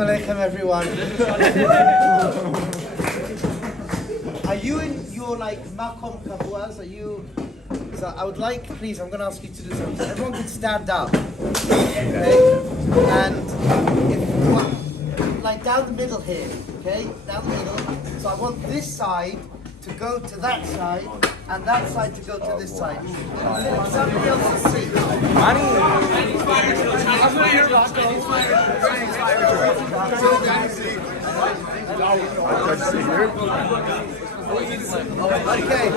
Aleichem, everyone. Are you in your makom kavuas? Are you? So I would like, please, I'm going to ask you to do something. Everyone can stand up, okay? And if down the middle here, okay? Down the middle. So I want this side to go to that side, and that side to go to this side. Somebody else's seat. Okay.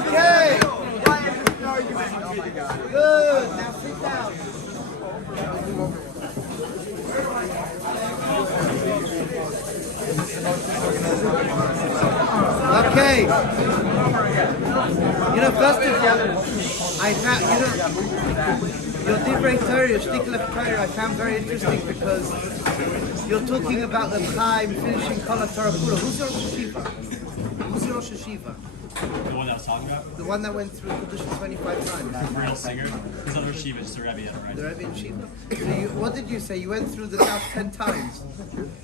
Okay. Good. Now sit down. Okay. First of all, I have, your Divrei Torah, your Shtickle of Torah, I found very interesting because you're talking about the Chaim finishing Kol HaTorah Kula. Who's your Yeshivah? Who's your Yeshivah? The one that was talking about? The one that went through Kedusha 25 times. The real singer. He's not Yeshivah, just the Rebbe, right? The Rebbe and Yeshivah. So what did you say? You went through the Daf 10 times.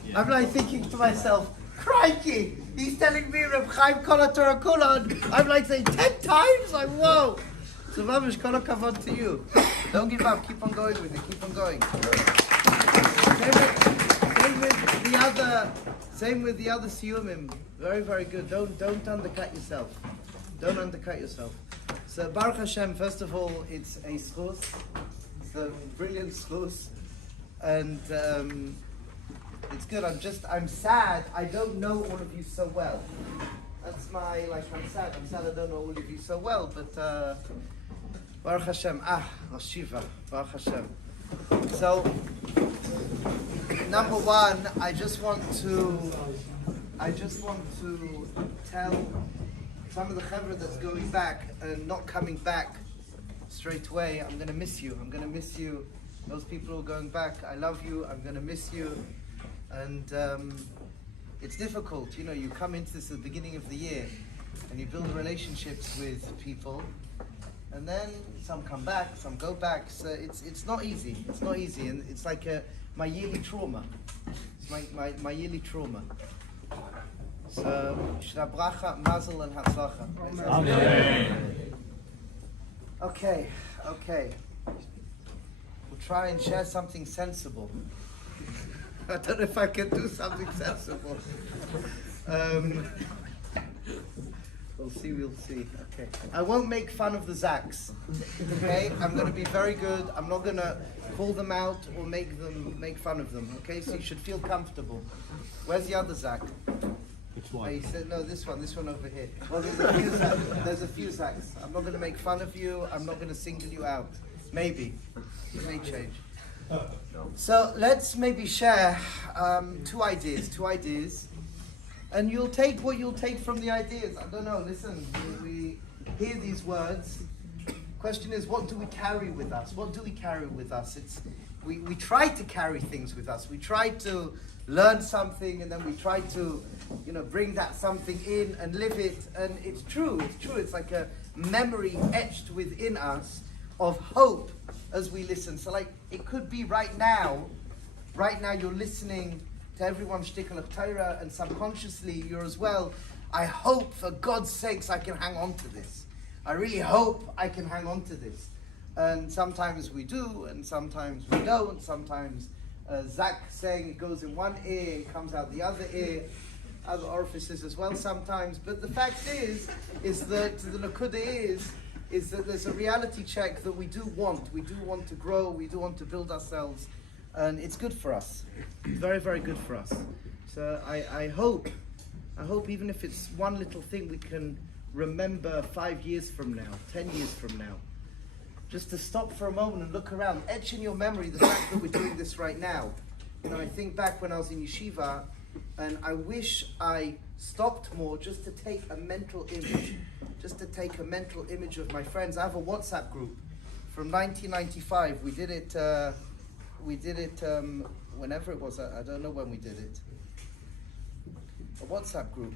Yeah. I'm thinking to myself, crikey! He's telling me Reb Chaim Kol HaTorah Kula. I'm saying 10 times? Whoa! So Mamish, kol hakavod to you. Don't give up. Keep on going with it. Keep on going. Same with the other siyumim. Very, very good. Don't undercut yourself. Don't undercut yourself. So Baruch Hashem. First of all, it's a schus. It's a brilliant schus, and it's good. I'm sad. I don't know all of you so well. That's my I'm sad. I don't know all of you so well, but. Baruch Hashem, Yeshivah, Baruch Hashem. So, number one, I just want to tell some of the chevra that's going back and not coming back straight away. I'm going to miss you. I'm going to miss you. Those people who are going back, I love you. I'm going to miss you. And it's difficult. You come into this at the beginning of the year and you build relationships with people. And then some come back, some go back. So it's not easy. It's not easy, and it's like my yearly trauma. It's my yearly trauma. So shna bracha, mazel, and hatzlacha. Amen. Okay. We'll try and share something sensible. I don't know if I can do something sensible. We'll see. Okay. I won't make fun of the Zaks. Okay? I'm going to be very good. I'm not going to call them out or make fun of them. Okay? So you should feel comfortable. Where's the other Zak? Which one? He said, no, this one over here. Well, there's a few Zaks. I'm not going to make fun of you. I'm not going to single you out. Maybe. It may change. So let's maybe share two ideas. And you'll take what you'll take from the ideas. I don't know, listen, we hear these words. Question is, what do we carry with us? We try to carry things with us. We try to learn something, and then we try to, bring that something in and live it. And it's true. It's like a memory etched within us of hope as we listen. So it could be right now you're listening to everyone's shtickle of Torah, and subconsciously you're as well. I hope, for God's sakes, I can hang on to this. I really hope I can hang on to this. And sometimes we do, and sometimes we don't. Sometimes Zach saying it goes in one ear and comes out the other ear, other orifices as well sometimes. But the fact is that the nakuda is that there's a reality check that we do want. We do want to grow. We do want to build ourselves. And it's good for us. Very, very good for us. So I hope even if it's one little thing we can remember 5 years from now, 10 years from now. Just to stop for a moment and look around. Etch in your memory the fact that we're doing this right now. I think back when I was in Yeshivah, and I wish I stopped more just to take a mental image. Of my friends. I have a WhatsApp group from 1995. We did it whenever it was. I don't know when we did it. A WhatsApp group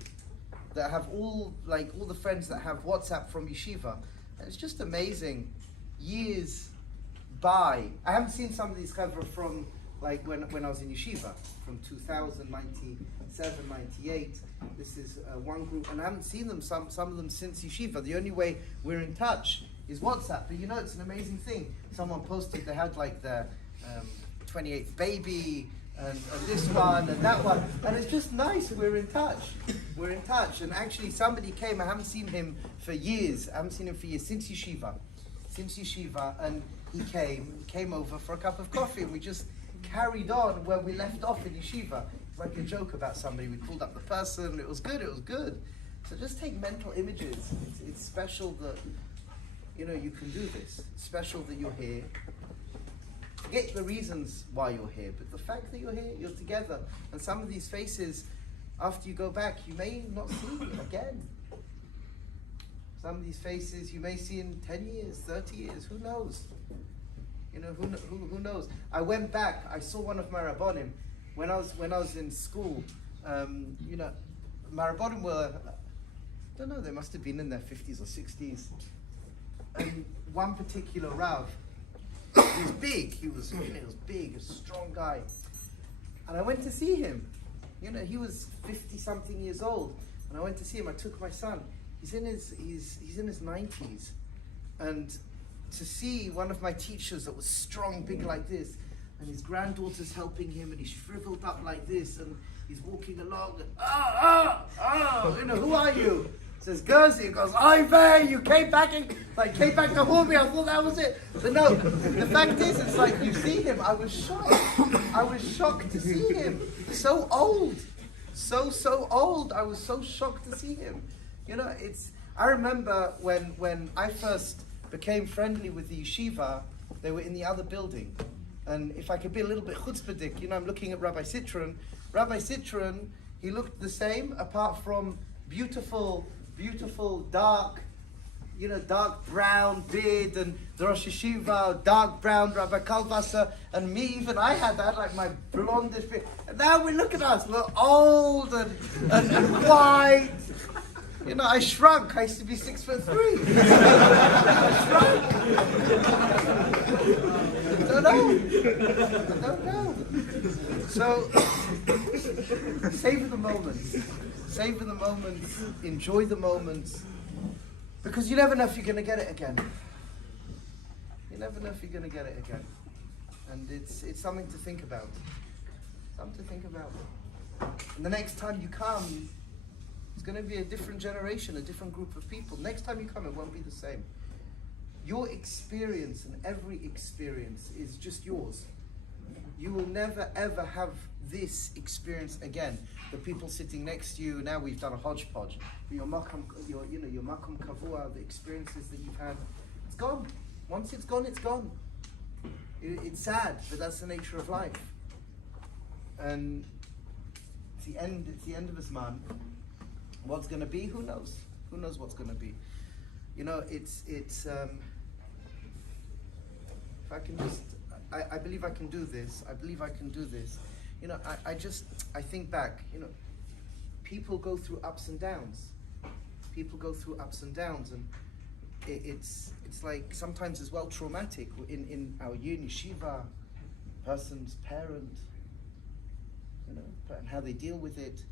that have all the friends that have WhatsApp from Yeshivah. And it's just amazing. Years by. I haven't seen some of these cover from like when I was in Yeshiva, from 2000, 97, 98. This is one group, and I haven't seen them, some of them since Yeshiva. The only way we're in touch is WhatsApp. But you know, it's an amazing thing. Someone posted they had like their 28th baby, and this one and that one, and it's just nice. We're in touch. We're in touch. And actually, somebody came. I haven't seen him for years. I haven't seen him for years since Yeshiva, and he came over for a cup of coffee, and we just carried on where we left off in Yeshiva. It's like a joke about somebody. We pulled up the person. It was good. So just take mental images. It's special that you can do this. It's special that you're here. Forget the reasons why you're here, but the fact that you're here, you're together. And some of these faces, after you go back, you may not see again. Some of these faces you may see in 10 years, 30 years, who knows? Who knows? I went back, I saw one of my Rabbonim when I was in school. My Rabbonim were, I don't know, they must have been in their 50s or 60s. And one particular Rav, he was big, he was big, a strong guy. And I went to see him. He was 50-something years old. And I went to see him, I took my son. He's in his 90s. And to see one of my teachers that was strong, big like this, and his granddaughter's helping him, and he's shriveled up like this, and he's walking along, and, who are you? Says Gerzi. He goes, Ive, you came back to hold me. I thought that was it. But no, the fact is, it's like you see him. I was shocked to see him. So old, so old. I was so shocked to see him. I remember when I first became friendly with the Yeshiva, they were in the other building. And if I could be a little bit chutzpahdik, I'm looking at Rabbi Sitron. Rabbi Sitron, he looked the same, apart from beautiful, dark brown beard, and the Rosh Yeshiva, dark brown Rabbi Kalvasser, and me, even I had that, like my blondish beard. And now we look at us, we're old and white. I shrunk. I used to be 6'3". I shrunk. I don't know. So, savor the moments. Savor the moments. Enjoy the moments. Because you never know if you're going to get it again. And it's something to think about. And the next time you come, it's going to be a different generation, a different group of people. Next time you come, it won't be the same. Your experience, and every experience, is just yours. You will never ever have this experience again. The people sitting next to you, now we've done a hodgepodge. But your makom kavua, the experiences that you've had, it's gone. Once it's gone, it's gone. It's sad, but that's the nature of life. And it's the end of his man. What's going to be? Who knows? Who knows what's going to be? If I can just, I believe I can do this. I think back, people go through ups and downs. And it's like sometimes as well traumatic in our yeshiva, person's parent, and how they deal with it.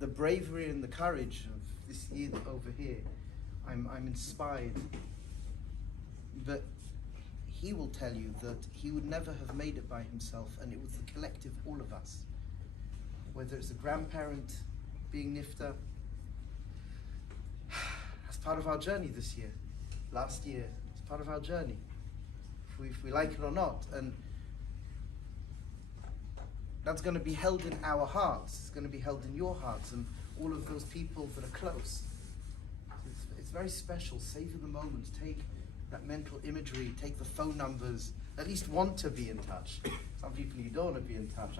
The bravery and the courage of this year over here, I'm inspired. But he will tell you that he would never have made it by himself, and it was the collective, all of us. Whether it's a grandparent being nifta, that's part of our journey this year. Last year, it's part of our journey, if we like it or not. And that's going to be held in our hearts. It's going to be held in your hearts, and all of those people that are close. It's very special. Savor the moments. Take that mental imagery. Take the phone numbers. At least want to be in touch. Some people you don't want to be in touch.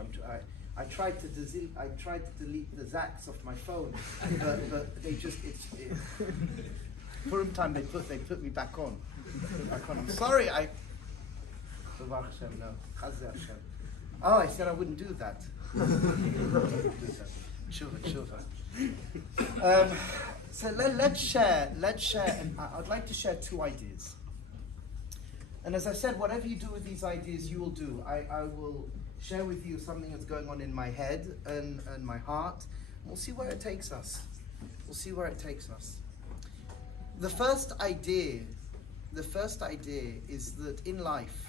I tried to delete the Zaks off my phone, but they just Purim time they put me back on. I'm sorry. Tovach Hashem, no. Chazeh Hashem. Oh, I said I wouldn't do that. Tshuva. So let's share, and I'd like to share two ideas. And as I said, whatever you do with these ideas, you will do. I will share with you something that's going on in my head and my heart. We'll see where it takes us. The first idea is that in life,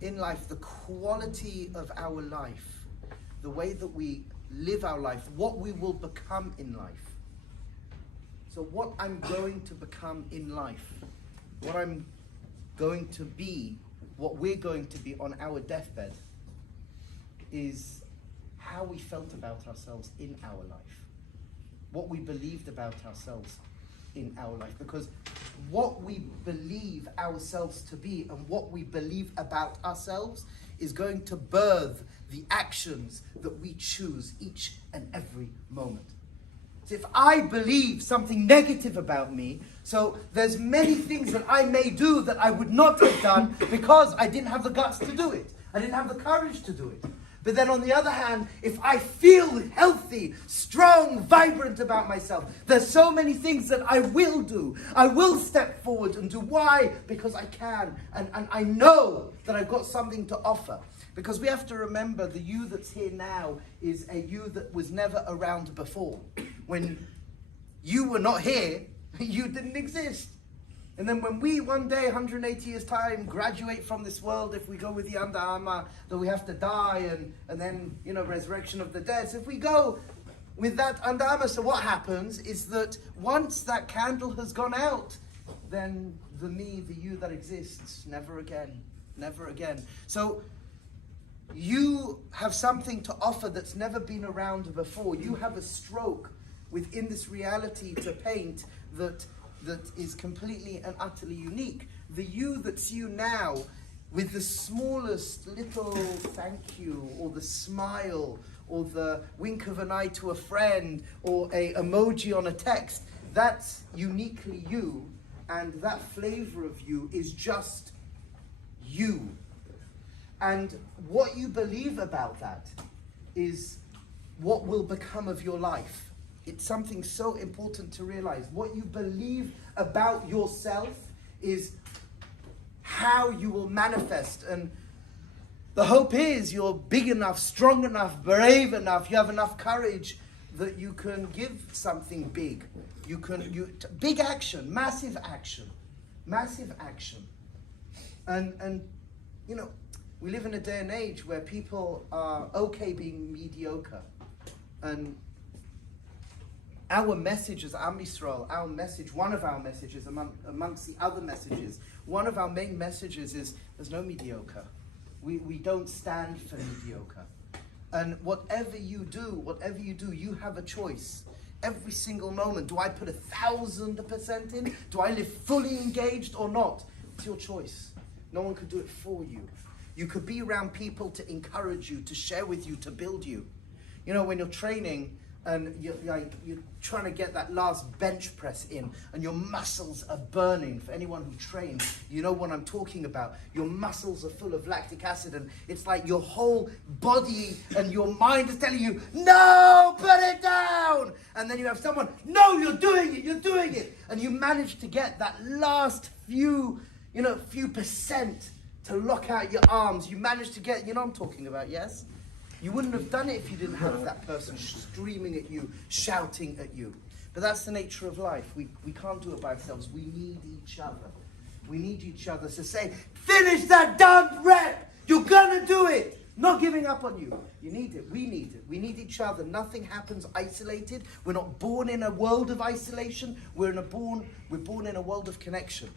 the quality of our life, the way that we live our life, what we will become in life. So what I'm going to become in life, what I'm going to be, what we're going to be on our deathbed, is how we felt about ourselves in our life, what we believed about ourselves in our life. Because what we believe ourselves to be and what we believe about ourselves is going to birth the actions that we choose each and every moment. So if I believe something negative about me, so there's many things that I may do that I would not have done because I didn't have the guts to do it. I didn't have the courage to do it. But then on the other hand, if I feel healthy, strong, vibrant about myself, there's so many things that I will do. I will step forward and do. Why? Because I can. And I know that I've got something to offer. Because we have to remember the you that's here now is a you that was never around before. When you were not here, you didn't exist. And then when we one day, 180 years time, graduate from this world, if we go with the Arba, that we have to die and then, resurrection of the dead. So if we go with that Arba, so what happens is that once that candle has gone out, then the me, the you that exists, never again. So you have something to offer that's never been around before. You have a stroke within this reality to paint that is completely and utterly unique. The you that's you now, with the smallest little thank you, or the smile, or the wink of an eye to a friend, or a emoji on a text, that's uniquely you, and that flavor of you is just you. And what you believe about that is what will become of your life. It's something so important to realize. What you believe about yourself is how you will manifest. And the hope is you're big enough, strong enough, brave enough, you have enough courage that you can give something big. Big action, massive action. And we live in a day and age where people are okay being mediocre. And our message as Am Yisrael, one of our messages amongst the other messages, one of our main messages is there's no mediocre. We don't stand for mediocre. And whatever you do, you have a choice. Every single moment, do I put 1,000% in? Do I live fully engaged or not? It's your choice. No one could do it for you. You could be around people to encourage you, to share with you, to build you. When you're training, and you're trying to get that last bench press in, and your muscles are burning. For anyone who trains, you know what I'm talking about. Your muscles are full of lactic acid, and it's like your whole body and your mind is telling you, no, put it down. And then you have someone, no, you're doing it. And you manage to get that last few percent to lock out your arms. You manage to get, I'm talking about, yes? You wouldn't have done it if you didn't have that person screaming at you, shouting at you. But that's the nature of life. We can't do it by ourselves. We need each other. We need each other to say, finish that damn rep! You're gonna do it! Not giving up on you. You need it. We need it. We need each other. Nothing happens isolated. We're not born in a world of isolation. We're born in a world of connection.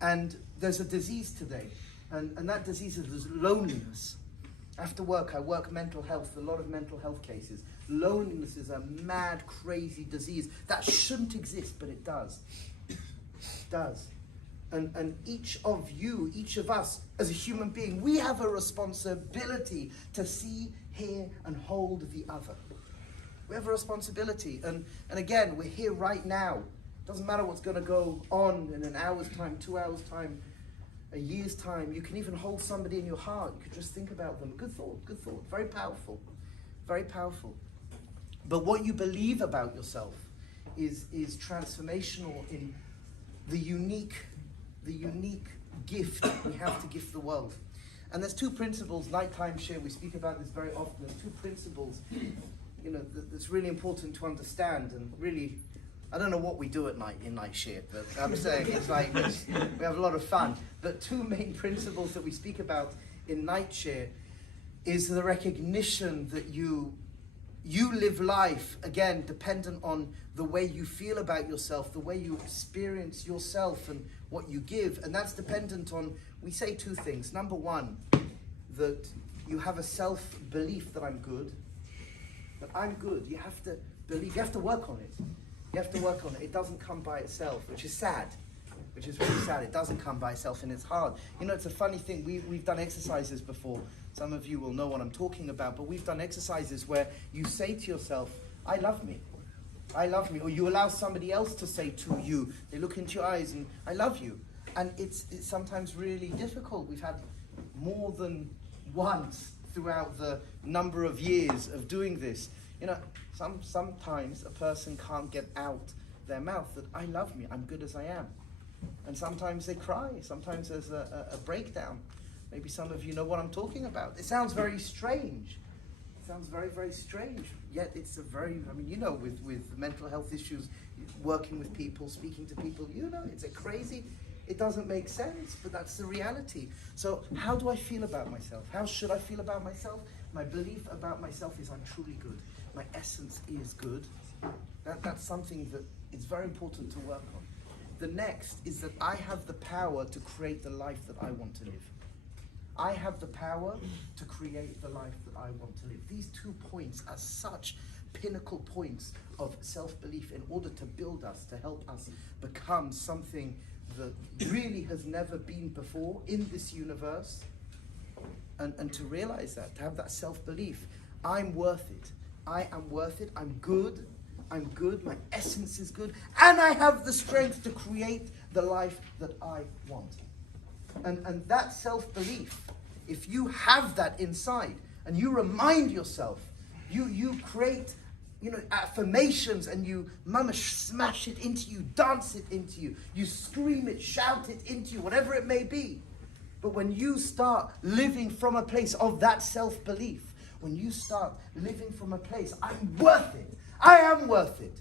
And there's a disease today. And that disease is loneliness. After work, I work mental health, a lot of mental health cases. Loneliness is a mad, crazy disease that shouldn't exist, but it does. It does. And each of you, each of us, as a human being, we have a responsibility to see, hear, and hold the other. We have a responsibility. And again, we're here right now. Doesn't matter what's going to go on in an hour's time, 2 hours' time. a year's time, you can even hold somebody in your heart. You could just think about them. Good thought, good thought. Very powerful, very powerful. But what you believe about yourself is transformational in the unique gift we have to give the world. And there's two principles, nighttime share, we speak about this very often. There's two principles, that's really important to understand. And really, I don't know what we do at night in night share, but I'm saying it's like we have a lot of fun. But two main principles that we speak about in night share is the recognition that you live life, again, dependent on the way you feel about yourself, the way you experience yourself and what you give. And that's dependent on, we say two things. Number one, that you have a self-belief that I'm good. That I'm good. You have to believe, you have to work on it. You have to work on it. It doesn't come by itself, which is sad. Which is really sad. It doesn't come by itself, and it's hard. It's a funny thing. We've done exercises before. Some of you will know what I'm talking about, but we've done exercises where you say to yourself, I love me. I love me. Or you allow somebody else to say to you, they look into your eyes and I love you. And it's sometimes really difficult. We've had more than once throughout the number of years of doing this. Sometimes a person can't get out their mouth that I love me, I'm good as I am. And sometimes they cry. Sometimes there's a breakdown. Maybe some of you know what I'm talking about. It sounds very strange. It sounds very, very strange. Yet it's with mental health issues, working with people, speaking to people, it's a crazy, it doesn't make sense, but that's the reality. So how do I feel about myself? How should I feel about myself? My belief about myself is I'm truly good. My essence is good. That's something that is very important to work on. The next is that I have the power to create the life that I want to live. I have the power to create the life that I want to live. These 2 points are such pinnacle points of self-belief in order to build us, to help us become something that really has never been before in this universe. And to realize that, to have that self-belief, I'm worth it. I am worth it. I'm good. I'm good. My essence is good. And I have the strength to create the life that I want. And that self-belief, if you have that inside and you remind yourself, you create affirmations and you smash it into you, dance it into you, you scream it, shout it into you, whatever it may be. But when you start living from a place of that self-belief, when you start living from a place, I'm worth it, I am worth it,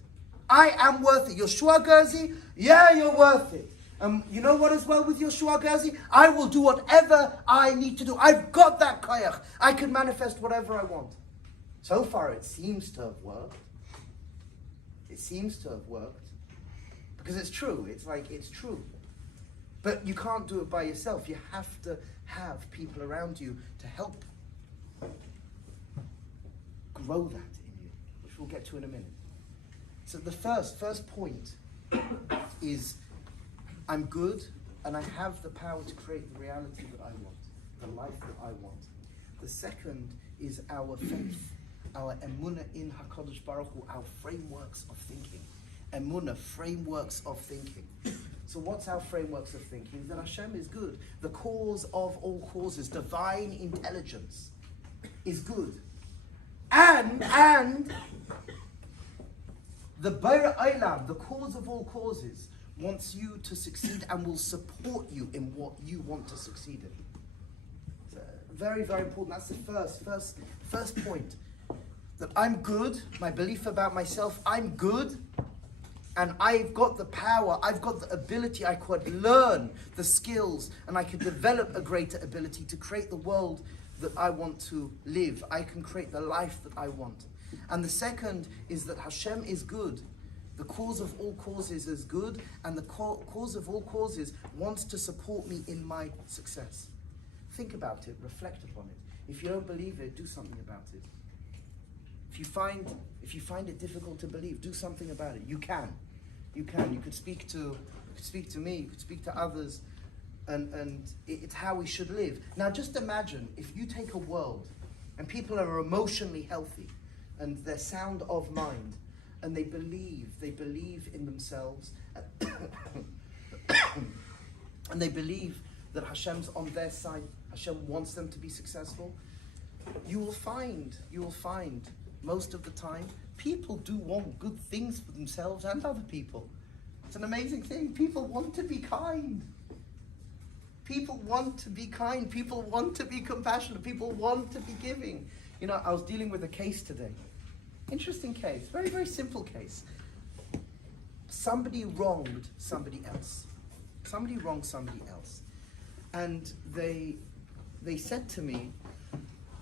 I am worth it. Yehoshua Gerzi, yeah, you're worth it. You know what as well with Yehoshua Gerzi? I will do whatever I need to do. I've got that koyach. I can manifest whatever I want. So far it seems to have worked. It seems to have worked. Because it's true. It's true. But you can't do it by yourself. You have to have people around you to help grow that in you, which we'll get to in a minute. So the first point is I'm good and I have the power to create the reality that I want, the life that I want. The second is our faith, our emunah in HaKadosh Baruch Hu, our frameworks of thinking. Emunah, frameworks of thinking. So what's our frameworks of thinking? That Hashem is good. The cause of all causes, divine intelligence, is good. And the Bara Olam, the cause of all causes, wants you to succeed and will support you in what you want to succeed in. So very, very important. That's the first point. That I'm good, my belief about myself, I'm good, and I've got the power, I've got the ability, I could learn the skills, and I could develop a greater ability to create the world that I want to live. I can create the life that I want. And the second is that Hashem is good. The cause of all causes is good, and the cause of all causes wants to support me in my success. Think about it, reflect upon it. If you don't believe it, do something about it. If you find it difficult to believe, do something about it. You can. You could speak to me, you could speak to others, and it's how we should live. Now just imagine if you take a world and people are emotionally healthy and they're sound of mind, and they believe in themselves, and they believe that Hashem's on their side, Hashem wants them to be successful, you will find most of the time, people do want good things for themselves and other people. It's an amazing thing. People want to be kind. People want to be kind. People want to be compassionate. People want to be giving. You know, I was dealing with a case today. Interesting case. Very, very simple case. Somebody wronged somebody else. Somebody wronged somebody else. And they said to me,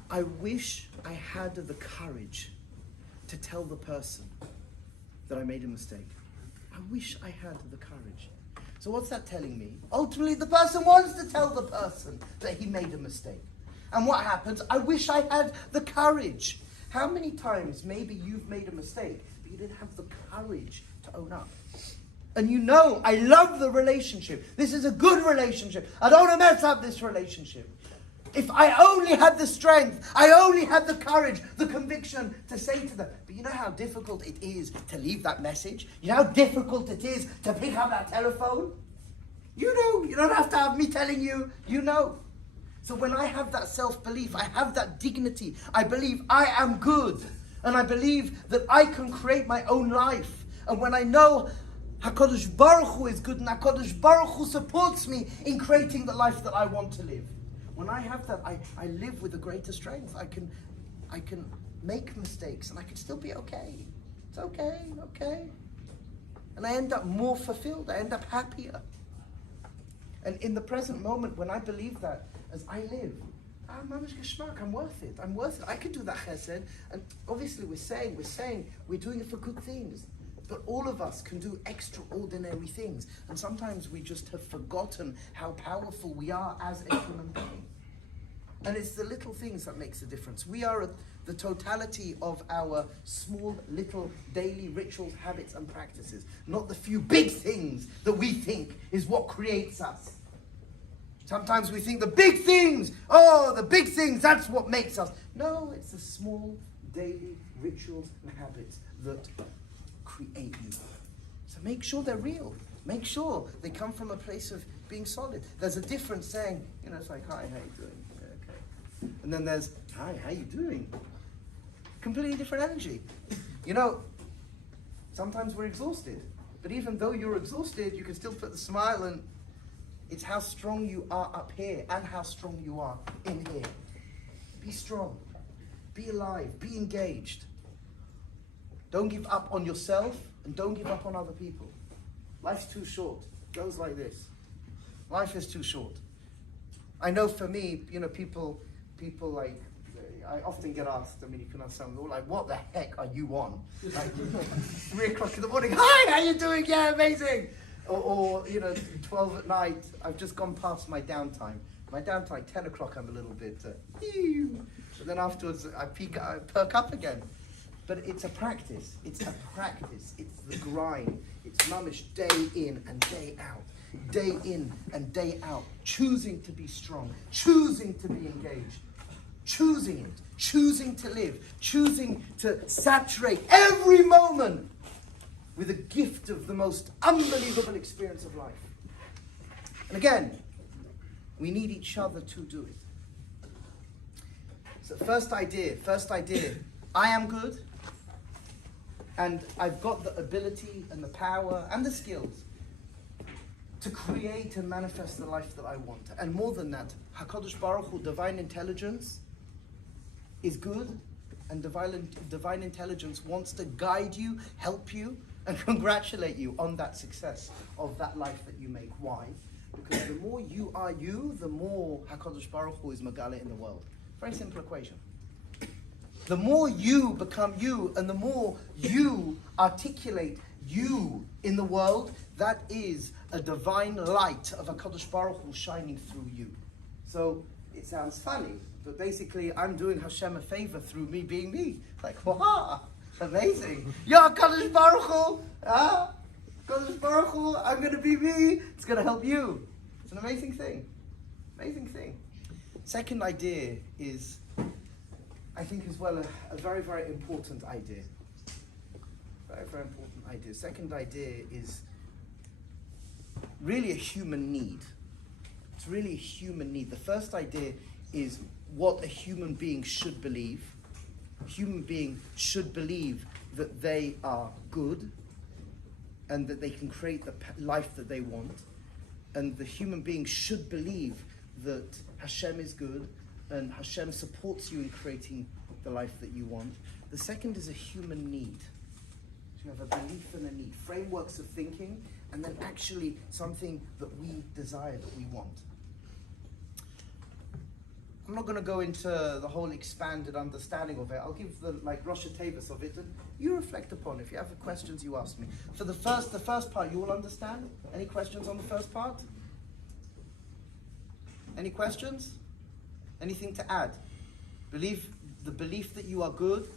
I wish I had the courage to tell the person that I made a mistake. I wish I had the courage. So what's that telling me? Ultimately, the person wants to tell the person that he made a mistake. And what happens? I wish I had the courage. How many times maybe you've made a mistake, but you didn't have the courage to own up? And you know, I love the relationship. This is a good relationship. I don't want to mess up this relationship. If I only had the strength, I only had the courage, the conviction to say to them, but you know how difficult it is to leave that message? You know how difficult it is to pick up that telephone? You know, you don't have to have me telling you, you know. So when I have that self-belief, I have that dignity, I believe I am good, and I believe that I can create my own life. And when I know HaKadosh Baruch Hu is good, and HaKadosh Baruch Hu supports me in creating the life that I want to live. When I have that, I live with a greater strength. I can make mistakes and I can still be okay. It's okay. And I end up more fulfilled. I end up happier. And in the present moment, when I believe that, as I live, I'm worth it. I'm worth it. I can do that chesed. And obviously we're saying we're doing it for good things. But all of us can do extraordinary things. And sometimes we just have forgotten how powerful we are as a human being. And it's the little things that makes a difference. We are the totality of our small, little, daily rituals, habits, and practices. Not the few big things that we think is what creates us. Sometimes we think the big things, that's what makes us. No, it's the small, daily rituals and habits that create you. So make sure they're real. Make sure they come from a place of being solid. There's a difference saying, it's like, hi, how you doing? Yeah, okay. And then there's, hi, how you doing? Completely different energy. Sometimes we're exhausted. But even though you're exhausted, you can still put the smile, and it's how strong you are up here and how strong you are in here. Be strong. Be alive. Be engaged. Don't give up on yourself, and don't give up on other people. Life's too short. It goes like this. Life is too short. I know for me, people like, I often get asked, you can understand, they're like, what the heck are you on? Like, 3 o'clock in the morning, hi, how you doing? Yeah, amazing. Or 12 at night, I've just gone past my downtime. My downtime, 10 o'clock, I'm a little bit, but then afterwards, I perk up again. But it's a practice. It's the grind. It's mamish day in and day out. Day in and day out. Choosing to be strong. Choosing to be engaged. Choosing it. Choosing to live. Choosing to saturate every moment with a gift of the most unbelievable experience of life. And again, we need each other to do it. So first idea, I am good. And I've got the ability and the power and the skills to create and manifest the life that I want. And more than that, HaKadosh Baruch Hu, divine intelligence, is good. And divine intelligence wants to guide you, help you, and congratulate you on that success of that life that you make. Why? Because the more you are you, the more HaKadosh Baruch Hu is Megala in the world. Very simple equation. The more you become you, and the more you articulate you in the world, that is a divine light of HaKadosh Baruch Hu shining through you. So it sounds funny, but basically I'm doing Hashem a favor through me being me. Like, wow, amazing. Yeah, HaKadosh Baruch Hu, HaKadosh Baruch Hu, I'm going to be me. It's going to help you. It's an amazing thing. Amazing thing. Second idea is, I think as well, a very, very important idea. Very, very important idea. Second idea is really a human need It's really a human need. The first idea is what a human being should believe. A human being should believe that they are good and that they can create the life that they want. And the human being should believe that Hashem is good and Hashem supports you in creating the life that you want. The second is a human need. So you have a belief and a need. Frameworks of thinking, and then actually something that we desire, that we want. I'm not going to go into the whole expanded understanding of it. I'll give the Rosh Hashanah of it, and you reflect upon it. If you have questions, you ask me. For the first part, you will understand. Any questions on the first part? Any questions? Anything to add? The belief that you are good,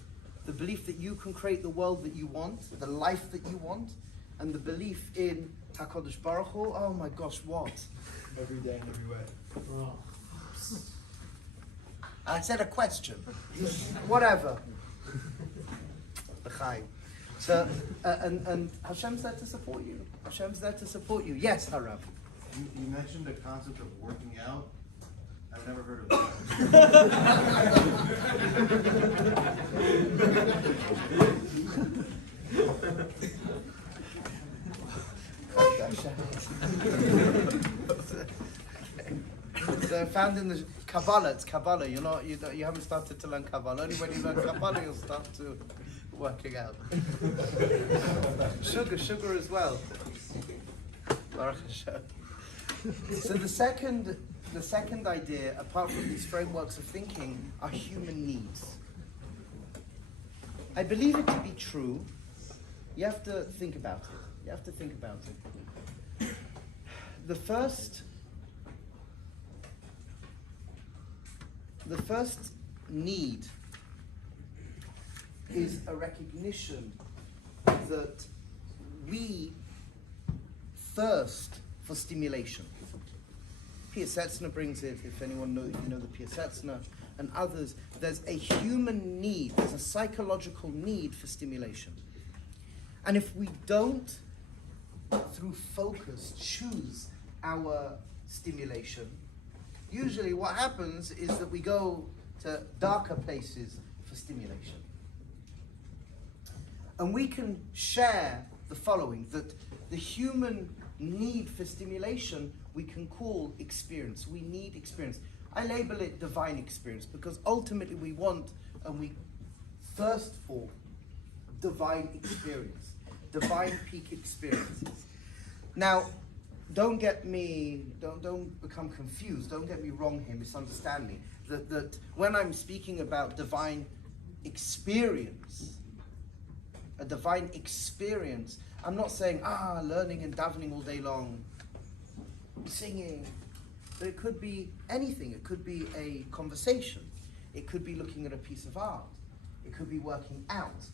the belief that you can create the world that you want, the life that you want, and the belief in HaKadosh Baruch Hu. Oh my gosh, what? Every day, everywhere. Oh. I said a question. Whatever. So, and Hashem's there to support you. Hashem's there to support you. Yes, Harav. You mentioned the concept of working out. I've never heard of that. They're found in the Kabbalah. It's Kabbalah. You haven't started to learn Kabbalah. Only when you learn Kabbalah you'll start to working out. Sugar as well. Baruch Hashem. So the second idea, apart from these frameworks of thinking, are human needs. I believe it to be true. You have to think about it. The first need is a recognition that we thirst for stimulation. Piasetzner brings it, if anyone knows, you know the Piasetzner and others, there's a human need, there's a psychological need for stimulation. And if we don't, through focus, choose our stimulation, usually what happens is that we go to darker places for stimulation. And we can share the following, that the human need for stimulation we can call experience. We need experience. I label it divine experience because ultimately we want and we thirst for divine experience, divine peak experiences. Now, don't become confused, don't get me wrong here, misunderstand me, that when I'm speaking about divine experience, a divine experience, I'm not saying, learning and davening all day long, singing, but it could be anything. It could be a conversation. It could be looking at a piece of art. It could be working out.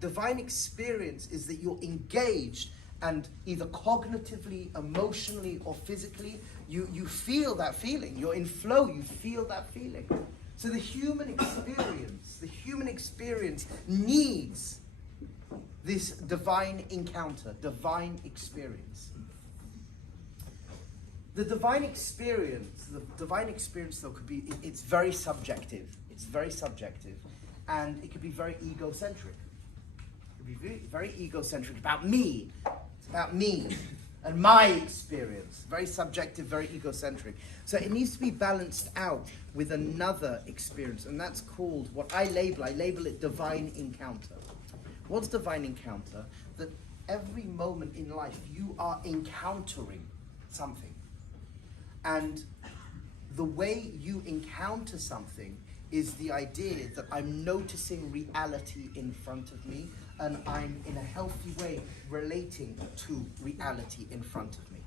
Divine experience is that you're engaged and either cognitively, emotionally, or physically, you feel that feeling. You're in flow, you feel that feeling. So the human experience needs this divine encounter, divine experience. The divine experience though could be, it's very subjective. It's very subjective. And it could be very egocentric. It could be very egocentric about me. It's about me and my experience. Very subjective, very egocentric. So it needs to be balanced out with another experience. And that's called what I label it divine encounter. What's divine encounter? That every moment in life you are encountering something. And the way you encounter something is the idea that I'm noticing reality in front of me and I'm in a healthy way relating to reality in front of me.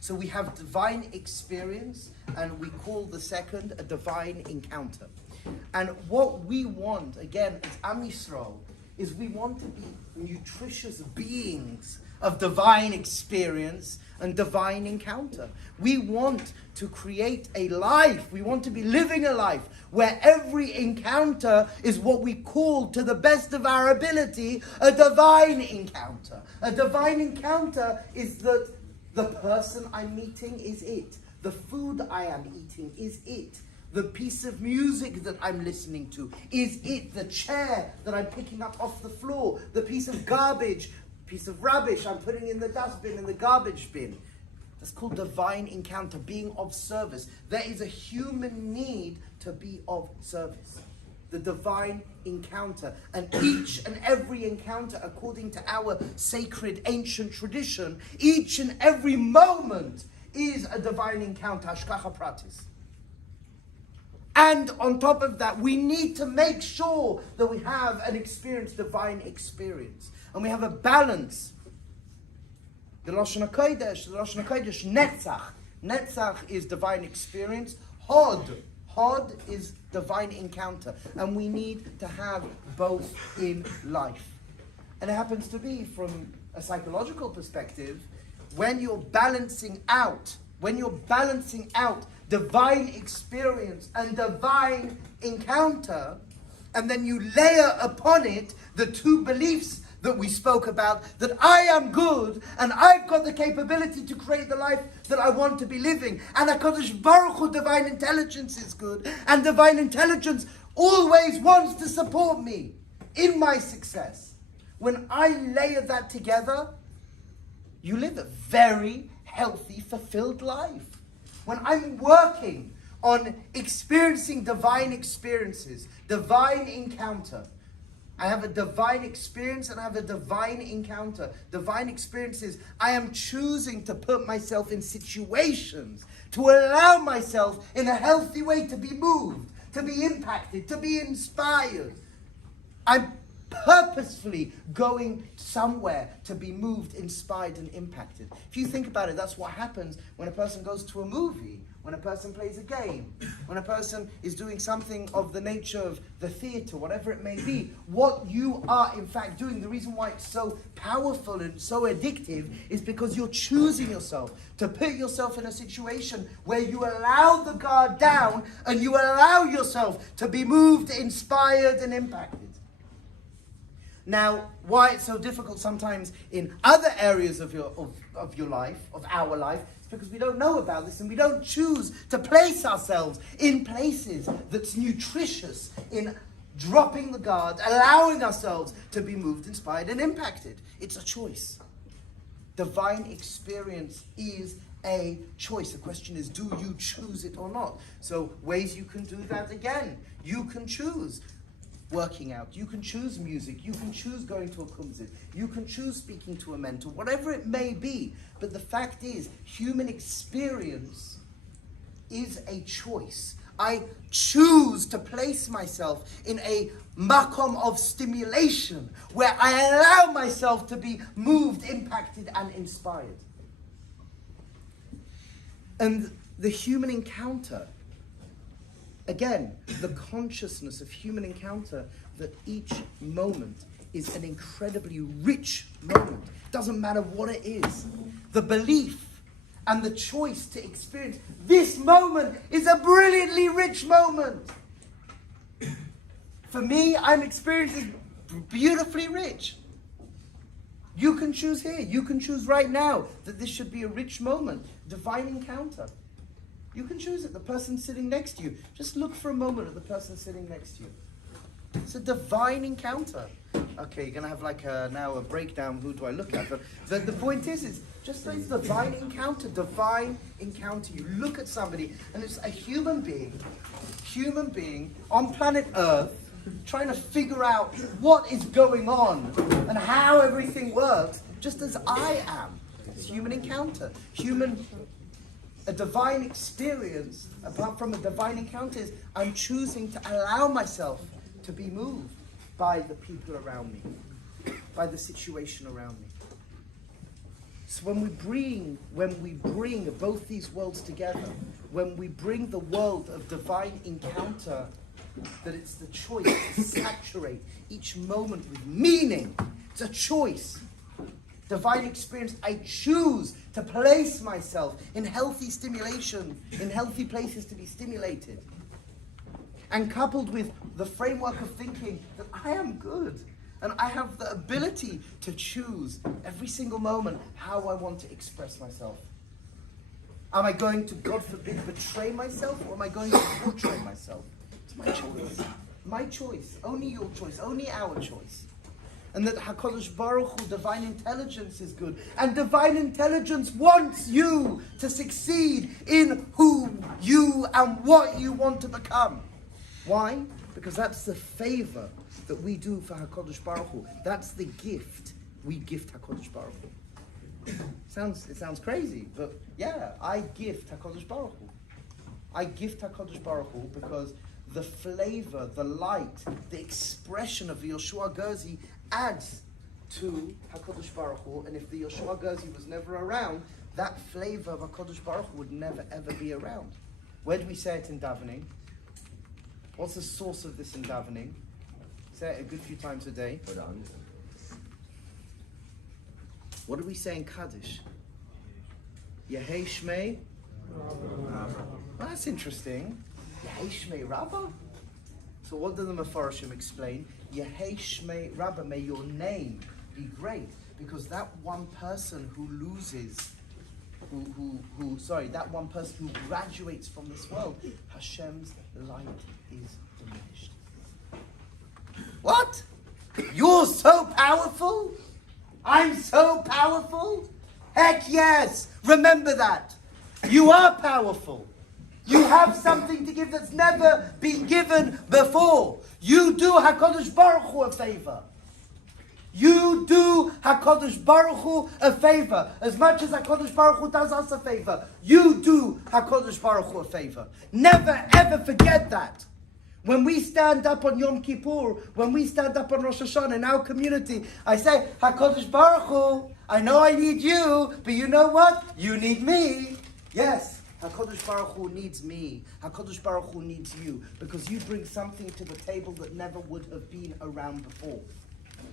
So we have divine experience and we call the second a divine encounter. And what we want, again, as Am Yisrael, is we want to be nutritious beings of divine experience and divine encounter. We want to create a life, we want to be living a life where every encounter is what we call, to the best of our ability, a divine encounter. A divine encounter is that the person I'm meeting is it. The food I am eating, is it? The piece of music that I'm listening to, is it? The chair that I'm picking up off the floor, the piece of garbage, piece of rubbish I'm putting in the dustbin, in the garbage bin. That's called divine encounter, being of service. There is a human need to be of service. The divine encounter. And each and every encounter, according to our sacred ancient tradition, each and every moment is a divine encounter, hashgacha pratis. And on top of that, we need to make sure that we have an experience, divine experience. And we have a balance. The Lashon HaKodesh, Netzach. Netzach is divine experience. Hod is divine encounter. And we need to have both in life. And it happens to be, from a psychological perspective, when you're balancing out divine experience and divine encounter, and then you layer upon it the two beliefs that we spoke about, that I am good and I've got the capability to create the life that I want to be living, and HaKadosh Baruch Hu, divine intelligence, is good, and divine intelligence always wants to support me in my success. When I layer that together, you live a very healthy, fulfilled life. When I'm working on experiencing divine experiences, divine encounter, I have a divine experience and I have a divine encounter. Divine experiences, I am choosing to put myself in situations to allow myself in a healthy way to be moved, to be impacted, to be inspired. I'm purposefully going somewhere to be moved, inspired, and impacted. If you think about it, that's what happens when a person goes to a movie, when a person plays a game, when a person is doing something of the nature of the theater, whatever it may be. What you are in fact doing, the reason why it's so powerful and so addictive, is because you're choosing yourself to put yourself in a situation where you allow the guard down and you allow yourself to be moved, inspired, and impacted. Now, why it's so difficult sometimes in other areas of your life, of our life, is because we don't know about this and we don't choose to place ourselves in places that's nutritious in dropping the guard, allowing ourselves to be moved, inspired, and impacted. It's a choice. Divine experience is a choice. The question is, do you choose it or not? So ways you can do that, again, you can choose working out, you can choose music, you can choose going to a kumzit, you can choose speaking to a mentor, whatever it may be. But the fact is, human experience is a choice. I choose to place myself in a makom of stimulation where I allow myself to be moved, impacted, and inspired. And the human encounter, again, the consciousness of human encounter, that each moment is an incredibly rich moment. Doesn't matter what it is. The belief and the choice to experience this moment is a brilliantly rich moment. For me, I'm experiencing beautifully rich. You can choose here. You can choose right now that this should be a rich moment. Divine encounter. You can choose it. The person sitting next to you. Just look for a moment at the person sitting next to you. It's a divine encounter. Okay, you're going to have now a breakdown. Who do I look at? But the point is just this divine encounter. Divine encounter. You look at somebody and it's a human being on planet Earth trying to figure out what is going on and how everything works, just as I am. It's human encounter. A divine experience, apart from a divine encounter, is I'm choosing to allow myself to be moved by the people around me, by the situation around me. So when we bring both these worlds together, when we bring the world of divine encounter, that it's the choice to saturate each moment with meaning. It's a choice. Divine experience, I choose to place myself in healthy stimulation, in healthy places to be stimulated. And coupled with the framework of thinking that I am good and I have the ability to choose every single moment how I want to express myself. Am I going to, God forbid, betray myself, or am I going to portray myself? It's my choice. My choice. Only your choice. Only our choice. And that HaKadosh Baruch Hu, divine intelligence, is good. And divine intelligence wants you to succeed in who you and what you want to become. Why? Because that's the favor that we do for HaKadosh Baruch Hu. That's the gift we gift HaKadosh Baruch Hu. It sounds crazy, but yeah, I gift HaKadosh Baruch Hu. I gift HaKadosh Baruch Hu because the flavor, the light, the expression of the Yehoshua Gerzi adds to HaKadosh Baruch Hu. And if the Yehoshua Gerzi was never around, that flavor of HaKadosh Baruch Hu would never ever be around. Where do we say it in davening? What's the source of this in davening? Say it a good few times a day. What do we say in Kaddish? Yehoshua. Well, that's interesting. Yehoshua Rabba. So what do the Mefarshim explain? Yehoshua Rabba, may your name be great, because that one person who loses, that one person who graduates from this world, Hashem's light is diminished. What? You're so powerful? I'm so powerful? Heck yes! Remember that. You are powerful. You have something to give that's never been given before. You do HaKadosh Baruch Hu a favor. You do HaKadosh Baruch Hu a favor. As much as HaKadosh Baruch Hu does us a favor, you do HaKadosh Baruch Hu a favor. Never ever forget that. When we stand up on Yom Kippur, when we stand up on Rosh Hashanah in our community, I say, HaKadosh Baruch Hu, I know I need you, but you know what? You need me. Yes, HaKadosh Baruch Hu needs me. HaKadosh Baruch Hu needs you, because you bring something to the table that never would have been around before.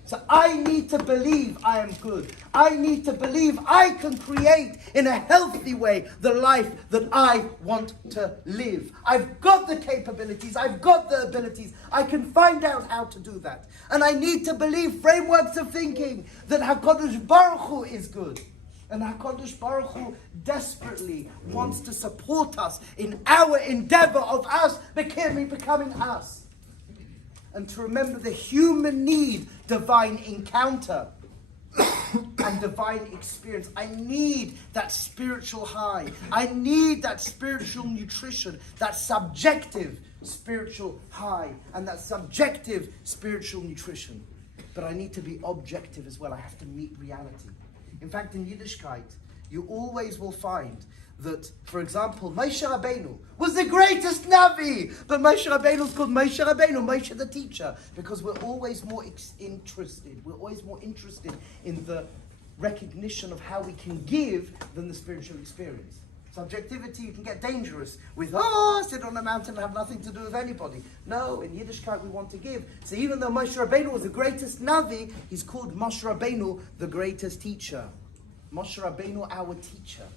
So I need to believe I am good. I need to believe I can create in a healthy way the life that I want to live. I've got the capabilities. I've got the abilities. I can find out how to do that. And I need to believe frameworks of thinking that HaKadosh Baruch Hu is good. And HaKadosh Baruch Hu desperately wants to support us in our endeavor of us becoming us. And to remember the human need, divine encounter and divine experience. I need that spiritual high. I need that spiritual nutrition, that subjective spiritual high and that subjective spiritual nutrition. But I need to be objective as well. I have to meet reality. In fact, in Yiddishkeit, you always will find that, for example, Moshe Rabbeinu was the greatest Navi, but Moshe Rabbeinu is called Moshe Rabbeinu, Moshe the teacher, because we're always more interested. We're always more interested in the recognition of how we can give than the spiritual experience. Subjectivity, you can get dangerous with, sit on a mountain and have nothing to do with anybody. No, in Yiddishkeit we want to give. So even though Moshe Rabbeinu was the greatest Navi, he's called Moshe Rabbeinu, the greatest teacher. Moshe Rabbeinu, our teacher.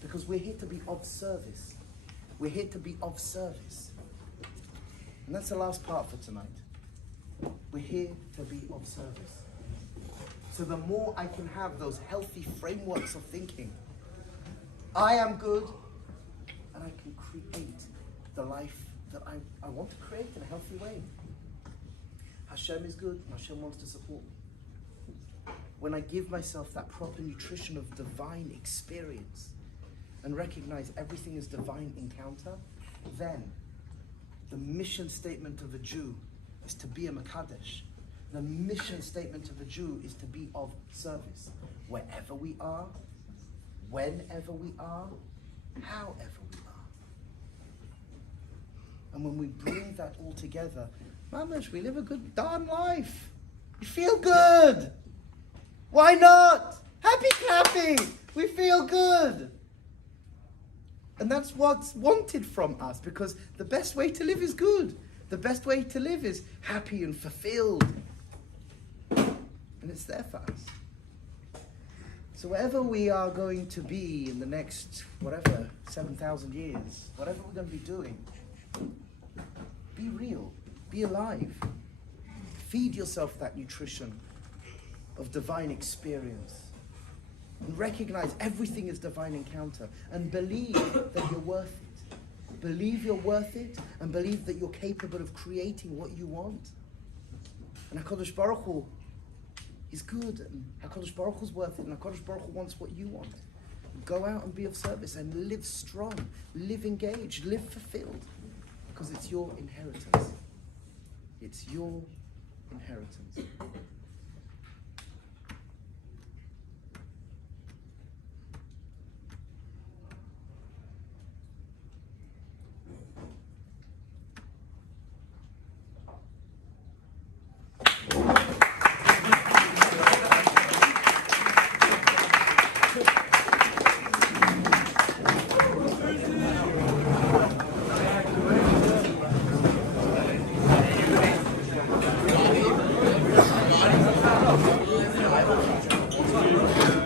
Because we're here to be of service. We're here to be of service. And that's the last part for tonight. We're here to be of service. So the more I can have those healthy frameworks of thinking, I am good, and I can create the life that I want to create in a healthy way. Hashem is good, and Hashem wants to support me. When I give myself that proper nutrition of divine experience, and recognize everything is divine encounter, then the mission statement of a Jew is to be a Mekadesh. The mission statement of a Jew is to be of service. Wherever we are, whenever we are, however we are. And when we bring that all together, Mamash, we live a good darn life. We feel good. Why not? Happy clappy. We feel good. And that's what's wanted from us, because the best way to live is good. The best way to live is happy and fulfilled. And it's there for us. So wherever we are going to be in the next, 7,000 years, whatever we're going to be doing, be real, be alive. Feed yourself that nutrition of divine experience. And recognize everything is divine encounter. And believe that you're worth it. Believe you're worth it, and believe that you're capable of creating what you want. And HaKadosh Baruch Hu is good, and HaKadosh Baruch Hu's worth it, and HaKadosh Baruch Hu wants what you want. Go out and be of service, and live strong, live engaged, live fulfilled, because it's your inheritance. It's your inheritance.